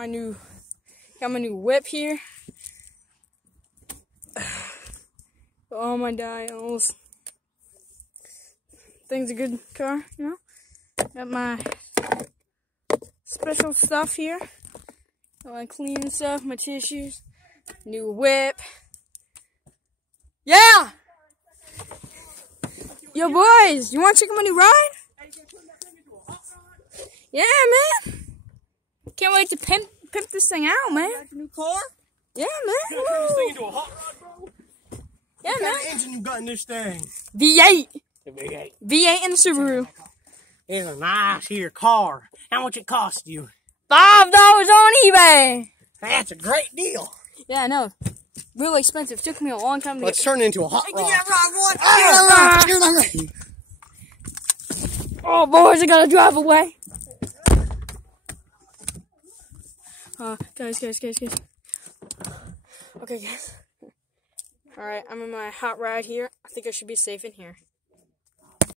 my new whip here. All my dials. Thing's a good car, you know. Got my special stuff here. Got my clean stuff, my tissues, new whip. Yeah! Yo, boys, you want to check out my new ride? Yeah, man. Can't wait to pimp this thing out, man. Got your new car? Yeah, man. You gonna turn this thing into a hot rod, bro? Yeah, What man. kind of engine you got in this thing? V8. The V8. V8 in the Subaru. It's a nice here car. How much it cost you? $5 on eBay. That's a great deal. Yeah, I know. Really expensive. Took me a long time to Let's get. turn it into a hot rod. Yeah, right, Ah! Oh, boys, I gotta drive away. Guys. Okay, guys. Alright, I'm in my hot ride here. I think I should be safe in here.